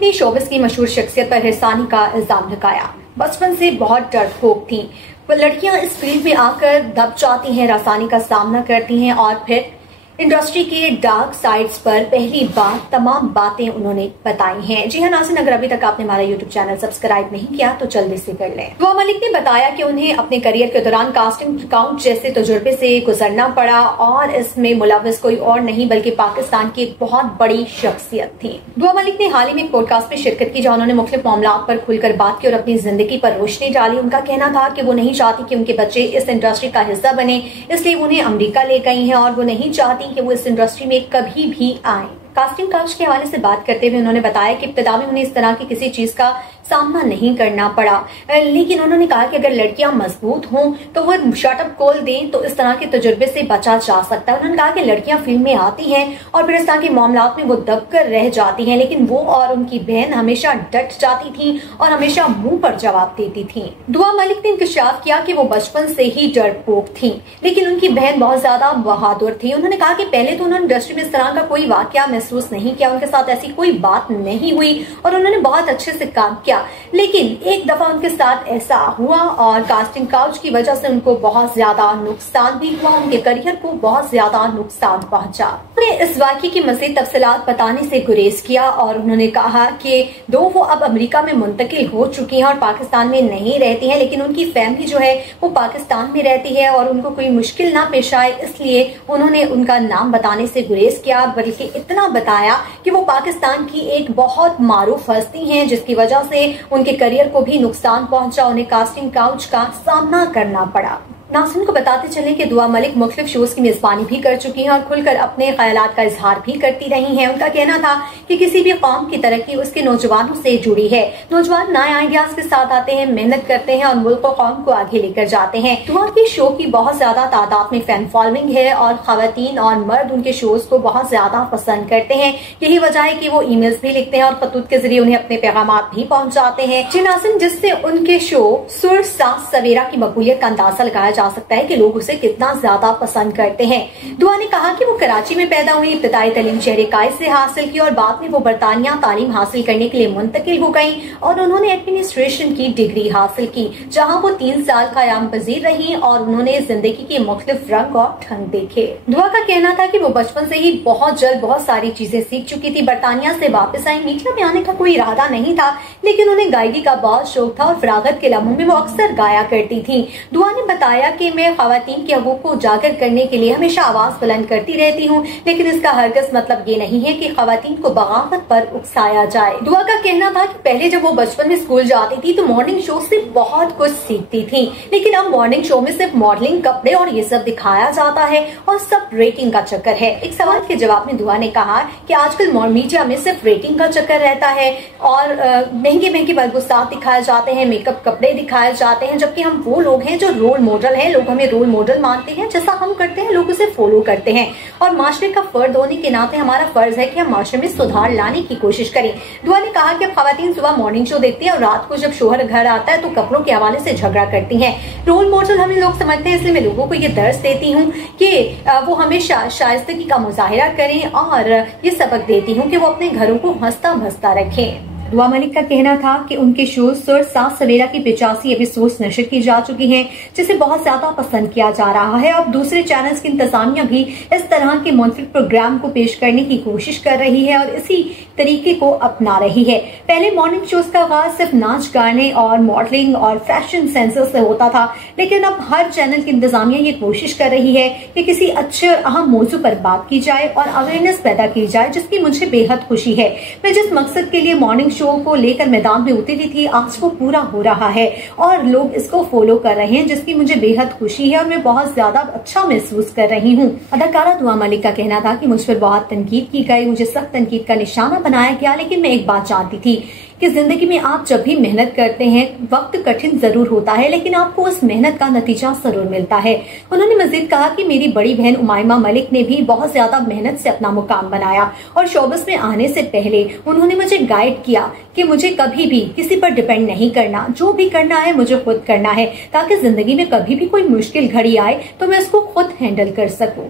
मलिक ने शोबिस की मशहूर शख्सियत पर हिरसानी का इल्जाम लगाया। बचपन से बहुत डरपोक थी वो लड़कियां, इस फील्ड में आकर दब जाती हैं, रासानी का सामना करती हैं और फिर इंडस्ट्री के डार्क साइड्स पर पहली बार तमाम बातें उन्होंने बताई हैं। जी हाँ नाज़रीन, अगर अभी तक आपने हमारा यूट्यूब चैनल सब्सक्राइब नहीं किया तो जल्दी से कर लें। दुआ मलिक ने बताया कि उन्हें अपने करियर के दौरान कास्टिंग काउच जैसे तजुर्बे से गुजरना पड़ा और इसमें मुलविस कोई और नहीं बल्कि पाकिस्तान की एक बहुत बड़ी शख्सियत थी। दुआ मलिक ने हाल ही में एक पॉडकास्ट में शिरकत की जहां उन्होंने मुख्तलिफ मामलात पर खुलकर बात की और अपनी जिंदगी पर रोशनी डाली। उनका कहना था कि वो नहीं चाहती कि उनके बच्चे इस इंडस्ट्री का हिस्सा बने, इसलिए उन्हें अमेरिका ले गई हैं और वो नहीं चाहती कि वो इस इंडस्ट्री में कभी भी आए। कास्टिंग काउच के हवाले से बात करते हुए उन्होंने बताया कि इब्तिदा में उन्हें इस तरह की किसी चीज का सामना नहीं करना पड़ा, लेकिन उन्होंने कहा कि अगर लड़कियां मजबूत हों तो वो शटअप कॉल दें तो इस तरह के तजुर्बे से बचा जा सकता है। उन्होंने कहा कि लड़कियां फील्ड में आती हैं और फिर इस तरह के मामलात में वो दबकर रह जाती हैं, लेकिन वो और उनकी बहन हमेशा डट जाती थी और हमेशा मुंह पर जवाब देती थी। दुआ मलिक ने इंकशाफ किया कि वो बचपन से ही डरपोक थी, लेकिन उनकी बहन बहुत ज्यादा बहादुर थी। उन्होंने कहा कि पहले तो उन्होंने इंडस्ट्री में इस तरह का कोई वाकया महसूस नहीं किया, उनके साथ ऐसी कोई बात नहीं हुई और उन्होंने बहुत अच्छे से काम किया, लेकिन एक दफा उनके साथ ऐसा हुआ और कास्टिंग काउच की वजह से उनको बहुत ज्यादा नुकसान भी हुआ, उनके करियर को बहुत ज्यादा नुकसान पहुंचा। उन्होंने इस वाकये की मजीद तफसीलात बताने से गुरेज किया और उन्होंने कहा कि दो वो अब अमेरिका में मुंतकिल हो चुकी हैं और पाकिस्तान में नहीं रहती हैं, लेकिन उनकी फैमिली जो है वो पाकिस्तान में रहती है और उनको कोई मुश्किल ना पेश आए इसलिए उन्होंने उनका नाम बताने से गुरेज किया, बल्कि इतना बताया कि वो पाकिस्तान की एक बहुत मारूफ हस्ती हैं जिसकी वजह से उनके करियर को भी नुकसान पहुंचा, उन्हें कास्टिंग काउच का सामना करना पड़ा। नाज़रीन को बताते चले कि दुआ मलिक मुख्तलिफ शोज की मेजबानी भी कर चुकी हैं और खुलकर अपने ख्यालात का इजहार भी करती रही हैं। उनका कहना था कि किसी भी कौम की तरक्की उसके नौजवानों से जुड़ी है। नौजवान नए आइडियाज के साथ आते हैं, मेहनत करते हैं और मुल्क और कौम को आगे लेकर जाते हैं। दुआ के शो की बहुत ज्यादा तादाद में फैन फॉलोइंग है और खवातीन और मर्द उनके शोज को बहुत ज्यादा पसंद करते हैं। यही वजह है कि वो ईमेल्स भी लिखते हैं और खतूत के जरिए उन्हें अपने पैगामात भी पहुंचाते हैं। जी नाज़रीन, जिससे उनके शो सुर सात सवेरा की मकबूलियत का अंदाजा लगाया जा सकता है कि लोग उसे कितना ज्यादा पसंद करते हैं। दुआ ने कहा कि वो कराची में पैदा हुई, इब्तिदाई तालीम शहर कायद से हासिल की और बाद में वो बरतानिया तालीम हासिल करने के लिए मुंतकिल हो गई और उन्होंने एडमिनिस्ट्रेशन की डिग्री हासिल की, जहां वो 3 साल क़याम पजीर रही और उन्होंने जिंदगी के मुख्तलिफ रंग और ढंग देखे। दुआ का कहना था कि वो बचपन से ही बहुत जल्द बहुत सारी चीजें सीख चुकी थी। बरतानिया से वापस आई, मीडिया में आने का कोई इरादा नहीं था, लेकिन उन्हें गायकी का बहुत शौक था और फरागत के लम्हों में वो अक्सर गाया करती थी। दुआ ने बताया कि मैं खवातीन के हकूक को उजागर करने के लिए हमेशा आवाज बुलंद करती रहती हूँ, लेकिन इसका हरगिज़ मतलब ये नहीं है कि खवातीन को बगावत पर उकसाया जाए। दुआ का कहना था कि पहले जब वो बचपन में स्कूल जाती थी तो मॉर्निंग शो से बहुत कुछ सीखती थी, लेकिन अब मॉर्निंग शो में सिर्फ मॉडलिंग, कपड़े और ये सब दिखाया जाता है और सब रेटिंग का चक्कर है। एक सवाल के जवाब में दुआ ने कहा कि आजकल मीडिया में सिर्फ रेटिंग का चक्कर रहता है और महंगे महंगे बलबुसात दिखाए जाते हैं, मेकअप, कपड़े दिखाए जाते हैं, जबकि हम वो लोग हैं जो रोल मॉडल हैं। लोग हमें रोल मॉडल मानते हैं, जैसा हम करते हैं लोग उसे फॉलो करते हैं और माशरे का फर्द होने के नाते हमारा फर्ज है कि हम माशरे में सुधार लाने की कोशिश करें। दुआ ने कहा कि अब खवातीन सुबह मॉर्निंग शो देखती हैं और रात को जब शोहर घर आता है तो कपड़ों के हवाले से झगड़ा करती हैं। रोल मॉडल हमें लोग समझते हैं, इसलिए मैं लोगों को ये दर्ज देती हूँ कि वो हमेशा शाइस्तगी का मुजाहिरा करें और ये सबक देती हूँ कि वो अपने घरों को हंसता भंसता रखें। दुआ मलिक का कहना था कि उनके शो सुर सात सवेरा की 85 एपिसोड्स नशर की जा चुकी हैं, जिसे बहुत ज्यादा पसंद किया जा रहा है। अब दूसरे चैनल्स की इंतजामिया भी इस तरह के मुनफरिद प्रोग्राम को पेश करने की कोशिश कर रही है और इसी तरीके को अपना रही है। पहले मॉर्निंग शोज का आगाज सिर्फ नाच गाने और मॉडलिंग और फैशन सेंसर से होता था, लेकिन अब हर चैनल की इंतजामिया ये कोशिश कर रही है कि किसी अच्छे और अहम मौजू पर बात की जाए और अवेयरनेस पैदा की जाए, जिसकी मुझे बेहद खुशी है। मैं जिस मकसद के लिए मॉर्निंग शो को लेकर मैदान में उतरी थी आज वो पूरा हो रहा है और लोग इसको फॉलो कर रहे हैं, जिसकी मुझे बेहद खुशी है और मैं बहुत ज्यादा अच्छा महसूस कर रही हूँ। अदाकारा दुआ मलिक का कहना था कि मुझ पर बहुत तनकीद की गई, मुझे सख्त तनकीद का निशाना बनाया गया, लेकिन मैं एक बात जानती थी कि जिंदगी में आप जब भी मेहनत करते हैं वक्त कठिन जरूर होता है, लेकिन आपको उस मेहनत का नतीजा जरूर मिलता है। उन्होंने मजीद कहा कि मेरी बड़ी बहन उमाइमा मलिक ने भी बहुत ज्यादा मेहनत से अपना मुकाम बनाया और शोबिस में आने से पहले उन्होंने मुझे गाइड किया कि मुझे कभी भी किसी पर डिपेंड नहीं करना, जो भी करना है मुझे खुद करना है, ताकि जिंदगी में कभी भी कोई मुश्किल घड़ी आए तो मैं उसको खुद हैंडल कर सकूं।